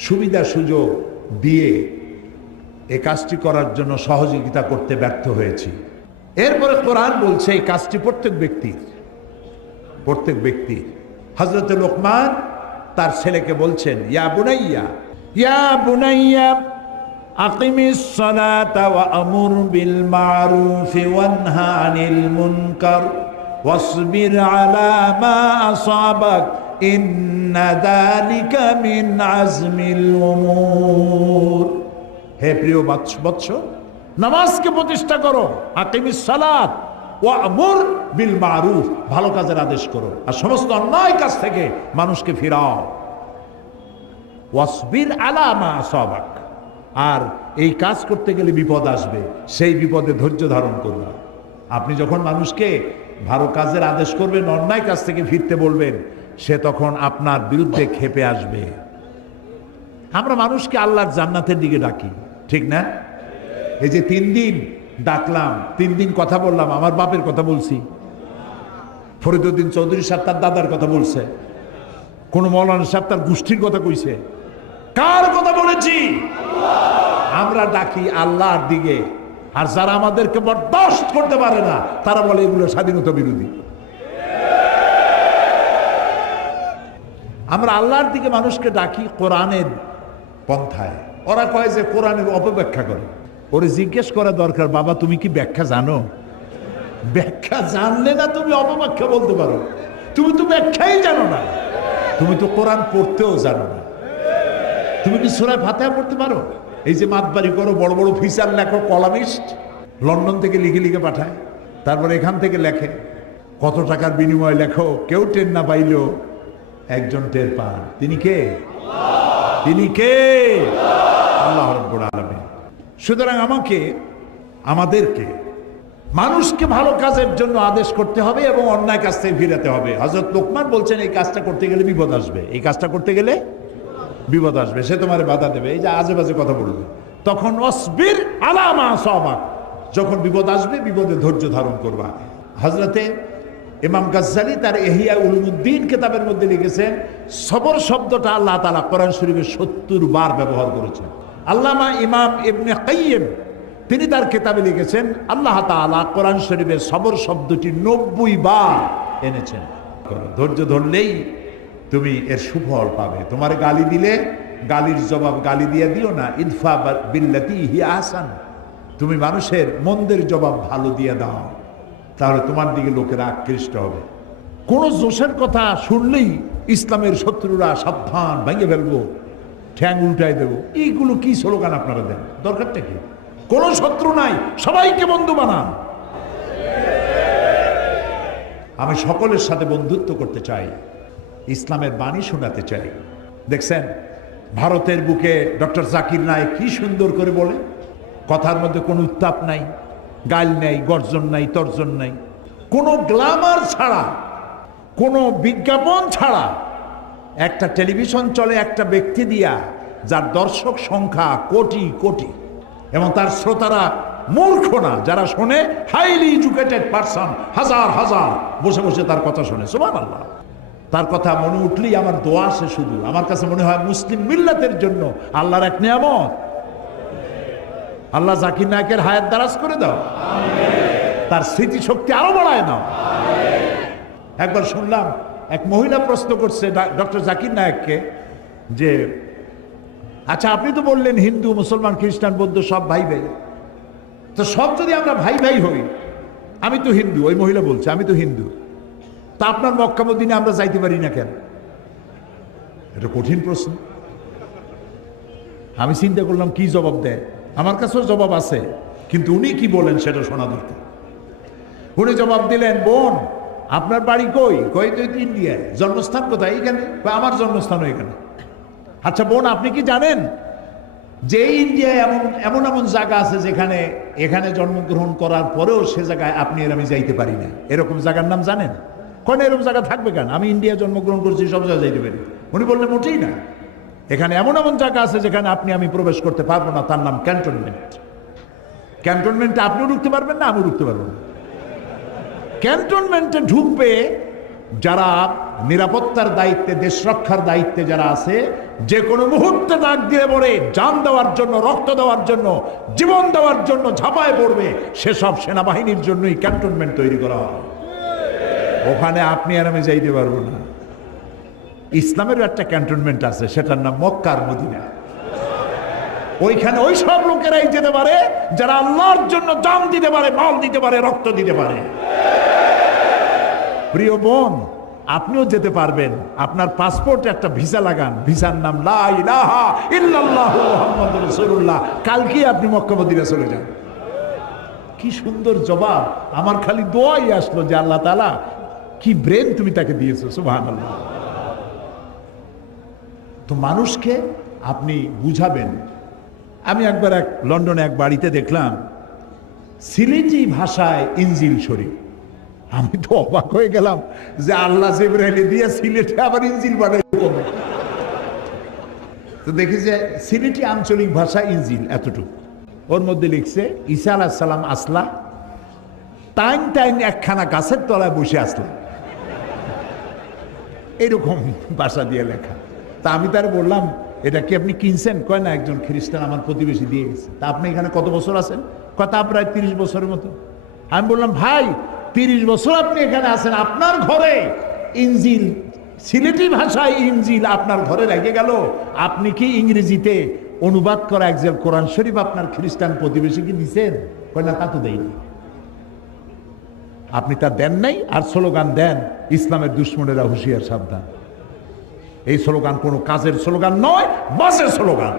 সুবিধা সুযোগ দিয়ে এ কাজটি করার জন্য সহযোগিতা করতে ব্যর্থ হয়েছি। এরপরে কোরআন বলছে এই কাজটি প্রত্যেক ব্যক্তি। হযরত লোকমান তার ছেলেকে বলছেন, ইয়া বুনাইয়া আকিমিস সালাতা ওয়া আমুর বিল মারুফি ওয়ানহা আনিল মুনকার ওয়াসবির আলা মা আসাবাক ইন্না যালিকা মিন আজমিল উমুর। হে প্রিয় বৎস, নামাজকে প্রতিষ্ঠা করো, আকিমিস সালাত ওয়া আমুর বিল মারুফ, ভালো কাজের আদেশ করো, আর সমস্ত অন্যায় কাজ থেকে মানুষকে ফিরাও। ওয়াসবির আলা মা আসাবাক, আর এই কাজ করতে গেলে বিপদ আসবে, সেই বিপদে ধৈর্য ধারণ করবে। আপনি যখন মানুষকে ভালো কাজের আদেশ করবেন, অন্যায় কাজ থেকে ফিরতে বলবেন, সে তখন আপনার বিরুদ্ধে ক্ষেপে আসবে। আমরা মানুষকে আল্লাহর জান্নাতের দিকে ডাকি, ঠিক না? এই যে 3 দিন ডাকলাম, 3 দিন কথা বললাম, আমার বাপের কথা বলছি, ফরিদউদ্দিন চৌধুরী সাহেব তার দাদার কথা বলছে, কোন মৌলানা সাহেব তার গোষ্ঠীর কথা কইছে, কার কথা বলেছি? আমরা ডাকি আল্লাহর দিকে। আর যারা আমাদেরকে বরদাস্ত করতে পারে না, তারা বলে এগুলো স্বাধীনতা বিরোধী। আমরা আল্লাহর দিকে মানুষকে ডাকি কোরআনের পন্থায়। ওরা কয় যে কোরআনের অপব্যাখ্যা করে। ওরে জিজ্ঞেস করা দরকার, বাবা তুমি কি ব্যাখ্যা জানো? ব্যাখ্যা জানলে না তুমি অপব্যাখ্যা বলতে পারো। তুমি তো ব্যাখ্যাই জানো না, তুমি তো কোরআন পড়তেও জানো না। তুমি কি সূরা ফাতিহা পড়তে পারো? এই যে মাতবাড়ি করো, বড় বড় ফিচার লেখো, কলামিস্ট লন্ডন থেকে লিখে পাঠায়, তারপরে এখান থেকে লেখে, কত টাকার বিনিময়ে লেখো, কেউ টের না পাইলেও একজন টের পান। তিনি কে? আল্লাহ রাব্বুল আলামিন। সুতরাং আমাদেরকে মানুষকে ভালো কাজের জন্য আদেশ করতে হবে এবং অন্যায় কাজ থেকে ফিরাতে হবে। হযরত লোকমান বলছেন এই কাজটা করতে গেলে বিপদ আসবে, এই কাজটা করতে গেলে বিপদ আসবে, সে তোমারে বাধা দেবে, এই যে আজে বাজে কথা বলবে। তখন অসবির আলা মা আসাবাক, যখন বিপদ আসবে বিপদে ধৈর্য ধারণ করবা। হযরতে ইমাম গাজ্জালী তার ইহয়া উলুমুদ্দিন কিতাবের মধ্যে লিখেছেন, সবর শব্দটা আল্লাহ তাআলা কোরআন শরীফে 70 বার ব্যবহার করেছেন। আল্লামা ইমাম ইবনে কাইয়িম তিনি তার কিতাবে লিখেছেন, আল্লাহ তাআলা কোরআন শরীফে সবর শব্দটি 90 বার এনেছেন। ধৈর্য ধরলেই তুমি এর সুফল পাবে। তোমার গালি দিলে গালির জবাব গালি দিয়ে দিও না, ইদফা বিল্লাতি হিয়া আহসান, তুমি মানুষের মন্দের জবাব ভালো দিয়ে দাও, তাহলে তোমার দিকে লোকেরা আকৃষ্ট হবে। কোন জোশের কথা শুনলেই ইসলামের শত্রুরা সাবধান, ভেঙে ফেলবো, ঠ্যাং উল্টাই দেবো, এইগুলো কি স্লোগান আপনারা দেন? দরকারটা কি? কোন শত্রু নাই, সবাইকে বন্ধু বানান। আমি সকলের সাথে বন্ধুত্ব করতে চাই, ইসলামের বাণী শোনাতে চাই। দেখছেন ভারতের বুকে ডক্টর জাকির নায়েক কি সুন্দর করে বলে, কথার মধ্যে কোনো উত্তাপ নাই, গাল নাই, গর্জন নাই, তর্জন নাই, কোনো গ্ল্যামার ছাড়া, কোনো বিজ্ঞাপন ছাড়া একটা টেলিভিশন চলে একটা ব্যক্তি দিয়া, যার দর্শক সংখ্যা কোটি কোটি, এবং তার শ্রোতারা মূর্খ না, যারা শোনে হাইলি এডুকেটেড পারসন, হাজার হাজার বসে বসে তার কথা শোনে। সুবহানাল্লাহ। তার কথা মনে উঠলেই আমার দোয়া আসে শুধু। আমার কাছে মনে হয় মুসলিম মিল্লাতের জন্য আল্লাহর এক নিয়ামত। আল্লাহ জাকির নায়েকের হায়াত দারাজ করে দাও, তার স্মৃতিশক্তি আরো বাড়ায় নাও। একবার শুনলাম এক মহিলা প্রশ্ন করছে ডক্টর জাকির নায়েককে যে, আচ্ছা আপনি তো বললেন হিন্দু মুসলমান খ্রিস্টান বৌদ্ধ সব ভাই ভাই, তো সব যদি আমরা ভাই ভাই হই, আমি তো হিন্দু, ওই মহিলা বলছে আমি তো হিন্দু, তা আপনার মক্কা মদিনে আমরা যাইতে পারি না কেন? এটা কঠিন প্রশ্ন। আমি চিন্তা করলাম কি জবাব দেয়। আমার কাছেও জবাব আছে, কিন্তু উনি কি বলেন সেটা শোনা দরকার। উনি জবাব দিলেন, বোন আপনার বাড়ি কই? কই তো ইন্ডিয়ায়। জন্মস্থান কোথায়? এখানে। আমার জন্মস্থানও এখানে। আচ্ছা বোন আপনি কি জানেন যে ইন্ডিয়ায় এমন এমন জায়গা আছে যেখানে এখানে জন্মগ্রহণ করার পরেও সে জায়গায় আপনি আর আমি যাইতে পারি না, এরকম জায়গার নাম জানেন? কেন এরকম জায়গা থাকবে কেন? আমি ইন্ডিয়া জন্মগ্রহণ করছি, সব জায়গায় যাইতে পারি। উনি বললেন মোটেই না, এখানে এমন এমন জায়গা আছে যেখানে আপনি আমি প্রবেশ করতে পারবো না, তার নাম ক্যান্টনমেন্ট। ক্যান্টনমেন্টে আপনিও ঢুকতে পারবেন না, আমিও ঢুকতে পারবো না। ক্যান্টনমেন্টে ঢুকবে যারা নিরাপত্তার দায়িত্বে, দেশ রক্ষার দায়িত্বে যারা আছে, যে কোনো মুহূর্তে ডাক দিয়ে পড়ে জান দেওয়ার জন্য, রক্ত দেওয়ার জন্য, জীবন দেওয়ার জন্য ঝাঁপায় পড়বে, সেসব সেনাবাহিনীর জন্যই ক্যান্টনমেন্ট তৈরি করা হয়। ওখানে আপনি আর আমি যাইতে পারবো না। ইসলামেরও একটা ক্যান্টনমেন্ট আছে, সেটার নাম মক্কার মদিনা। ওইখানে ওই সব লোকেরাই যেতে পারে যারা আল্লাহর জন্য জান দিতে পারে, মাল দিতে পারে, রক্ত দিতে পারে। প্রিয় বোন, আপনিও যেতে পারবেন। আপনার পাসপোর্টে একটা ভিসা লাগান, ভিসার নাম লা ইলাহা ইল্লাল্লাহু মুহাম্মাদুর রাসূলুল্লাহ। কালকে আপনি মক্কা মদিনা চলে যান। কি সুন্দর জবাব! আমার খালি দোয়াই আসলো যে আল্লাহ তাআলা কি ব্রেন তুমি তাকে দিয়েছো, সুবহানাল্লাহ। তো মানুষকে আপনি বুঝাবেন। আমি একবার লন্ডনে এক বাড়িতে দেখলাম সিলেটি ভাষায় ইনজিল শরীফ। আমি তো অবাক হয়ে গেলাম যে আল্লাহ জিবরাইল দিয়ে সিলেটে আবার ইনজিল বানাইল। তো দেখি যে সিলেটি আঞ্চলিক ভাষা ইনজিল এতটুকু, ওর মধ্যে লিখছে ঈসা আলাইহিস সালাম আসলা, টাইম টাইম একখানা গাছের তলায় বসে আসলা, এরকম ভাষা দিয়ে লেখা। তা আমি তার বললাম, এটা কি আপনি কিনছেন? কয় না, একজন খ্রিস্টান আমার প্রতিবেশী দিয়ে গেছে। তা আপনি এখানে কত বছর আছেন? কথা প্রায় 30 বছরের মতো। আমি বললাম, ভাই 30 বছর আপনি এখানে আছেন, আপনার ঘরে ইনজিল, সিলেটি ভাষায় ইনজিল আপনার ঘরে রেখে গেল, আপনি কি ইংরেজিতে অনুবাদ করা একজন কোরআন শরীফ আপনার খ্রিস্টান প্রতিবেশীকে দিচ্ছেন? কয় না, তা তো দেয়নি। আপনি তা দেন নাই, আর স্লোগান দেন ইসলামের দুশ্মনেরা হুঁশিয়ার, সাবধান। এই স্লোগান কোনো কাজের স্লোগান নয়, বাজে স্লোগান।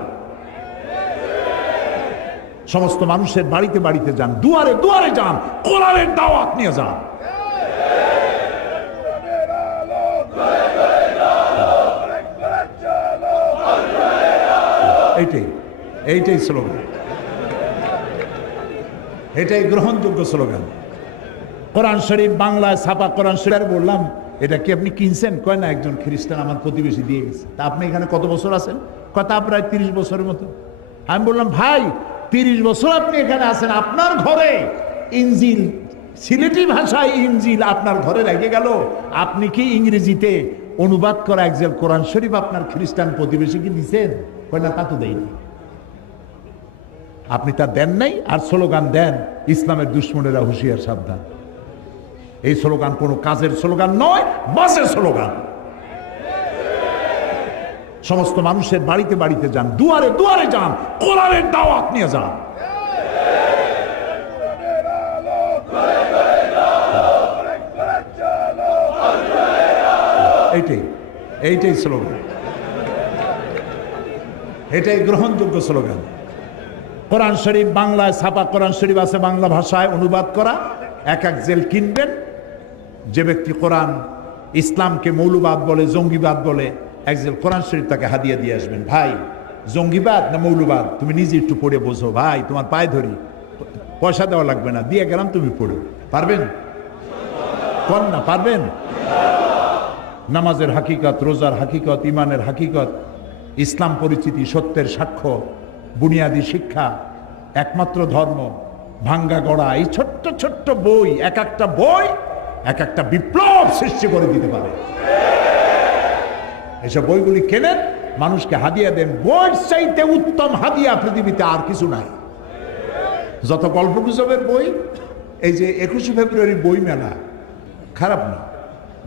সমস্ত মানুষের বাড়িতে বাড়িতে যান, দুয়ারে দুয়ারে যান, কোরআনের দাওয়াত নিয়ে যান। এইটাই স্লোগান, এটাই গ্রহণযোগ্য স্লোগান। কোরআন শরীফ বাংলায় ছাপা কোরআন শরীফ। বললাম, এটা কি আপনি কিনছেন? কয় না, একজন খ্রিস্টান আমার প্রতিবেশী দিয়ে গেছে। তা আপনি এখানে কত বছর আছেন? কথা প্রায় 30 বছরের মতো। আমি বললাম, ভাই 30 বছর আপনি এখানে আছেন, আপনার ঘরে ইনজিল, সিলেটি ভাষায় ইনজিল আপনার ঘরে রেখে গেল, আপনি কি ইংরেজিতে অনুবাদ করা একজন কোরআন শরীফ আপনার খ্রিস্টান প্রতিবেশীকে দিচ্ছেন? কয় না, তা তো দেয়নি। আপনি তা দেন নাই, আর স্লোগান দেন ইসলামের দুশ্মনেরা হুঁশিয়ার, সাবধান। এই স্লোগান কোনো কাজের স্লোগান নয়, বাজে স্লোগান। সমস্ত মানুষের বাড়িতে বাড়িতে যান, দুয়ারে দুয়ারে যান, কোরআনের দাওয়াত নিয়ে যান। এইটাই স্লোগান, এটাই গ্রহণযোগ্য স্লোগান। কোরআন শরীফ বাংলায় ছাপা কোরআন শরীফ আছে, বাংলা ভাষায় অনুবাদ করা। এক জেল কিনবেন। যে ব্যক্তি কোরআন ইসলামকে মৌলবাদ বলে, জঙ্গিবাদ বলে, এক জেল কোরআন শরীফ তাকে হাদিয়া দিয়ে আসবেন। ভাই, জঙ্গিবাদ না মৌলবাদ তুমি নিজে একটু পড়ে বোঝো। ভাই, তোমার পায়ে ধরি, পয়সা দেওয়া লাগবে না, দিয়ে গেলাম, তুমি পড়ো। পারবেন? কোন না পারবেন? নামাজের হাকিকত, রোজার হাকিকত, ইমানের হাকিকত, ইসলাম পরিচিতি, সত্যের সাক্ষ্য, বুনিয়াদী শিক্ষা, একমাত্র ধর্ম, ভাঙ্গা গড়া, এই ছোট্ট ছোট্ট বই, এক একটা বই এক একটা বিপ্লব সৃষ্টি করে দিতে পারে। এসব বইগুলি কেনেন, মানুষকে হাদিয়া দেন। বই চাইতে উত্তম হাদিয়া পৃথিবীতে আর কিছু নাই। যত গল্প গুজবের বই, এই যে 21শে ফেব্রুয়ারি বই মেলা, খারাপ না।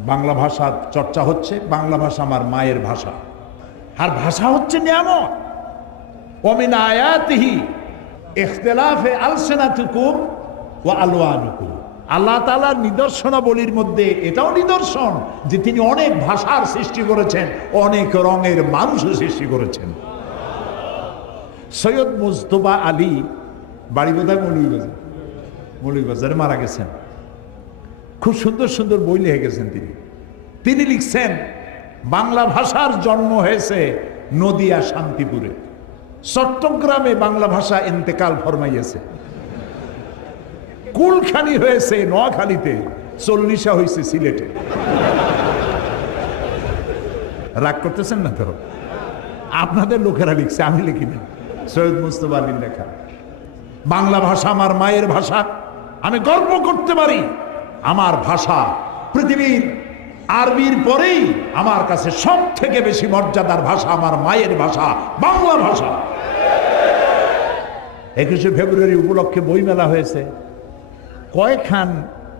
বাংলা ভাষা চর্চা হচ্ছে, বাংলা ভাষা আমার মায়ের ভাষা, আর ভাষা হচ্ছে নিয়ামত। ওমিন আয়াতিহি ইখতিলাফে আলসিনাতিকুম ওয়া আলওয়ানুকুম। আল্লাহ তাআলার নিদর্শনাবলীর মধ্যে এটাও নিদর্শন যে তিনি অনেক ভাষার সৃষ্টি করেছেন, অনেক রঙের মানুষও সৃষ্টি করেছেন। সৈয়দ মুজতবা আলী, বাড়ি বোধহয় মৌলভীবাজারে, মারা গেছেন। খুব সুন্দর সুন্দর বই লিখে গেছেন তিনি লিখছেন, বাংলা ভাষার জন্ম হয়েছে নদিয়া শান্তিপুরে, চট্টগ্রামে বাংলা ভাষা ইন্তেকাল ফরমাইয়াছে, কুলখানি হয়েছে নোয়াখালীতে, 40 হয়েছে সিলেটে। রাগ করতেছেন না তো? আপনাদের লোকেরা লিখছে, আমি লিখি না। সৈয়দ মুজতবা আলীর লেখা। বাংলা ভাষা আমার মায়ের ভাষা, আমি গর্ব করতে পারি আমার ভাষা পৃথিবীর আরবির পরেই আমার কাছে সব থেকে বেশি মর্যাদার ভাষা আমার মায়ের ভাষা, বাংলা ভাষা। 21শে ফেব্রুয়ারি উপলক্ষে বইমেলা হয়েছে।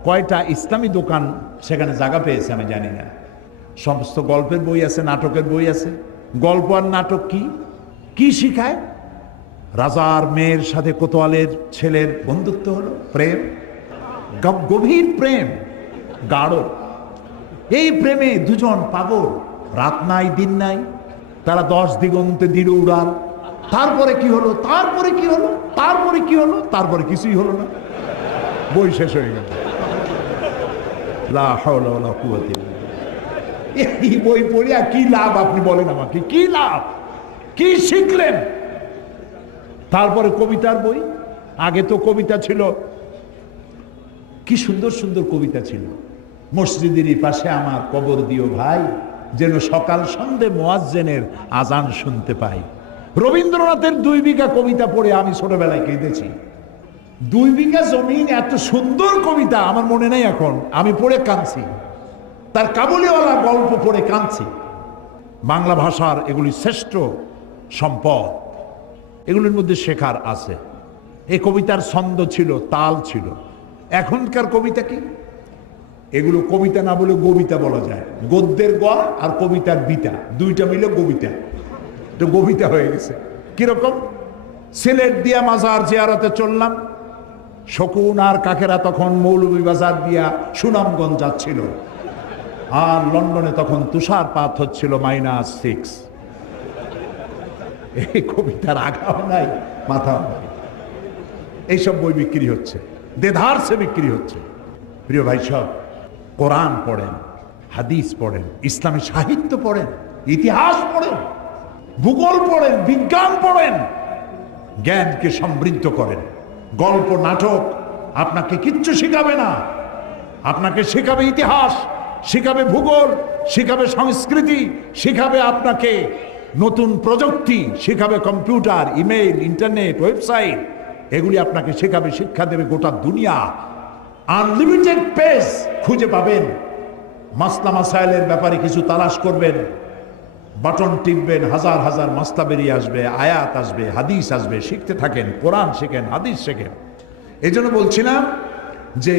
কয়টা ইসলামী দোকান সেখানে জায়গা পেয়েছে আমি জানি না। সমস্ত গল্পের বই আছে, নাটকের বই আছে। গল্প আর নাটক কি শিখায়? রাজার মেয়ের সাথে কোতোয়ালের ছেলের বন্ধুত্ব হলো, প্রেম, গভীর প্রেম, গাঢ়। এই প্রেমে দুজন পাগল, রাত নাই দিন নাই, তারা 10 দিগন্তে দিল উড়াল। তারপরে কি হলো, তারপরে কি হলো, তারপরে কি হলো, তারপরে কিছুই হলো না, বই শেষ হয়ে গেল। লা হাওলা ওয়ালা কুওয়াতা ইল্লা বিল্লাহ। এই বই পড়িয়া কি লাভ আপনি বলেন আমাকে, কি লাভ, কি শিখলেন? তারপরে কবিতার বই। আগে তো কবিতা ছিল, কি সুন্দর সুন্দর কবিতা ছিল। মসজিদেরই পাশে আমার কবর দিও ভাই, যেন সকাল সন্ধে মুয়াজ্জিনের আজান শুনতে পাই। রবীন্দ্রনাথের 2 বিঘা কবিতা পড়ে আমি ছোটবেলায় কেঁদেছি। 2 বিঘা জমিন, এত সুন্দর কবিতা আমার মনে নেই এখন, আমি পড়ে কাঁদছি। তার কাবুলিওয়ালা গল্প পড়ে কাঁদছি। বাংলা ভাষার এগুলি শ্রেষ্ঠ সম্পদ, এগুলির মধ্যে শেখার আছে। এই কবিতার ছন্দ ছিল, তাল ছিল। এখনকার কবিতা কি? এগুলো কবিতা না বলে কবিতা বলা যায়। গদ্যের গ আর কবিতার বিতা, দুইটা মিলে কবিতা, তো কবিতা হয়ে গেছে। কিরকম? সিলেট দিয়া মাজার জিয়ারতে চললাম, শকুন আর কাকেরা তখন মৌলভীবাজার দিয়া সুনামগঞ্জ যাচ্ছিল, আর লন্ডনে তখন তুষারপাত হচ্ছিল -6। এই কবিতার আগাও নাই, মাথাও নাই। এইসব বই বিক্রি হচ্ছে, দেধারসে বিক্রি হচ্ছে। প্রিয় ভাই সব, কোরআন পড়েন, হাদিস পড়েন, ইসলামী সাহিত্য পড়েন, ইতিহাস পড়েন, ভূগোল পড়েন, বিজ্ঞান পড়েন, জ্ঞানকে সমৃদ্ধ করেন। গল্প নাটক আপনাকে কিচ্ছু শিখাবে না। আপনাকে শেখাবে ইতিহাস, শিখাবে ভূগোল, শিখাবে সংস্কৃতি, শিখাবে আপনাকে নতুন প্রযুক্তি, শিখাবে কম্পিউটার, ইমেইল, ইন্টারনেট, ওয়েবসাইট। এগুলি আপনাকে শেখাবে, শিক্ষা দেবে গোটা দুনিয়া। আনলিমিটেড পেজ খুঁজে পাবেন। মাসলা মাসাইলের ব্যাপারে কিছু তালাশ করবেন, বাটন টিপবেন, হাজার হাজার মাসলা বেরিয়ে আসবে, আয়াত আসবে, হাদিস আসবে। শিখতে থাকেন, কোরআন শেখেন, হাদিস শেখেন। এই জন্য বলছিলাম যে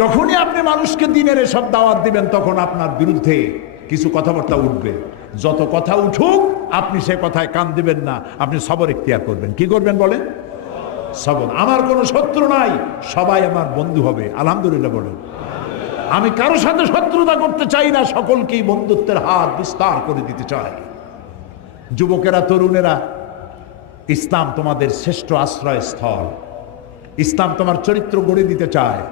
যখনই আপনি মানুষকে দিনের এসব দাওয়াত দিবেন, তখন আপনার বিরুদ্ধে কিছু কথাবার্তা উঠবে। যত কথা উঠুক, আপনি সে কথায় কান দিবেন না, আপনি সবর ইখতিয়ার করবেন। কি করবেন বলেন? সবর। আমার কোনো শত্রু নাই, সবাই আমার বন্ধু হবে। আলহামদুলিল্লাহ বলেন। আমি কারো সাথে শত্রুতা করতে চাই না, সকলকেই বন্ধুত্বের হাত বিস্তার করে দিতে চাই। যুবকেরা, তরুণেরা, ইসলাম তোমাদের শ্রেষ্ঠ আশ্রয়স্থল। ইসলাম তোমার চরিত্র গড়ে দিতে চায়।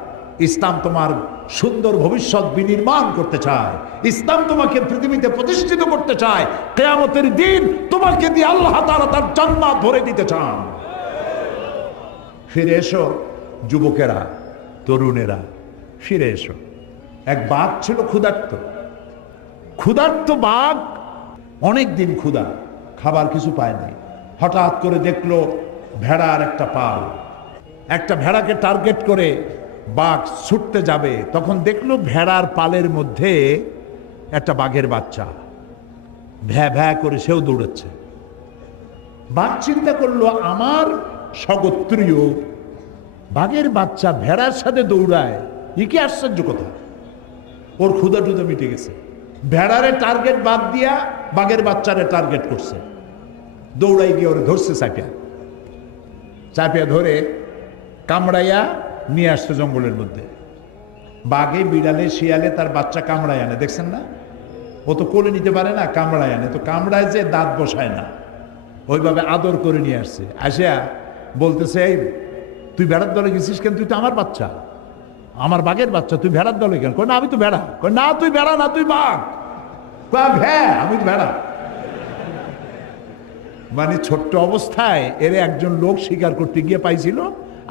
ইসলাম তোমার সুন্দর ভবিষ্যৎ বিনির্মাণ করতে চায়। ইসলাম তোমাকে পৃথিবীতে প্রতিষ্ঠিত করতে চায়। কিয়ামতের দিন তোমাকে দিয়ে আল্লাহ তাআলা তার জান্নাত ভরে দিতে চান। ফিরে এসো যুবকেরা, তরুণেরা, ফিরে এসো। এক বাঘ ছিল ক্ষুধার্ত। ক্ষুধার্ত বাঘ অনেক দিন ক্ষুধা, খাবার কিছু পায় নাই। হঠাৎ করে দেখলো ভেড়ার একটা পাল। একটা ভেড়াকে টার্গেট করে বাঘ ছুটতে যাবে, তখন দেখলো ভেড়ার পালের মধ্যে একটা বাঘের বাচ্চা ভ্যা ভ্যা করে সেও দৌড়াচ্ছে। বাঘ চিন্তা করলো, আমার স্বগোত্রীয় বাঘের বাচ্চা ভেড়ার সাথে দৌড়ায়, এ কি আশ্চর্য কথা। ওর ক্ষুধা টুধা মিটে গেছে। ভেড়ারে টার্গেট বাদ দিয়া বাঘের বাচ্চারে টার্গেট করছে। দৌড়াই গিয়ে ওরে ধরছে, চাপিয়া ধরে কামড়াইয়া নিয়ে আসছে জঙ্গলের মধ্যে। বাঘে, বিড়ালে, শিয়ালে তার বাচ্চা কামড়ায় আনে, দেখছেন না? ও তো কোলে নিতে পারে না, কামড়ায় আনে। তো কামড়ায় যে দাঁত বসায় না, ওইভাবে আদর করে নিয়ে আসছে। আসিয়া বলতেছে, এই তুই ভেড়ার দলে গেছিস কেন? তুই তো আমার বাচ্চা, আমার বাঘের বাচ্চা, তুই ভেড়ার দলে কেন? কই না, আমি তো ভেড়া। কই না, তুই ভেড়া না, তুই বাঘ। হ্যাঁ, আমি তো ভেড়া। মানে ছোট্ট অবস্থায় এর একজন লোক শিকার করতে গিয়ে পাইছিল,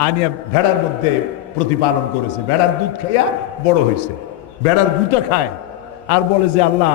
আনিয়া ভেড়ার মধ্যে প্রতিপালন করেছে। ভেড়ার দুধ খাইয়া বড় হয়েছে। ভেড়ার গুঁতা খায় আর বলে যে আল্লাহ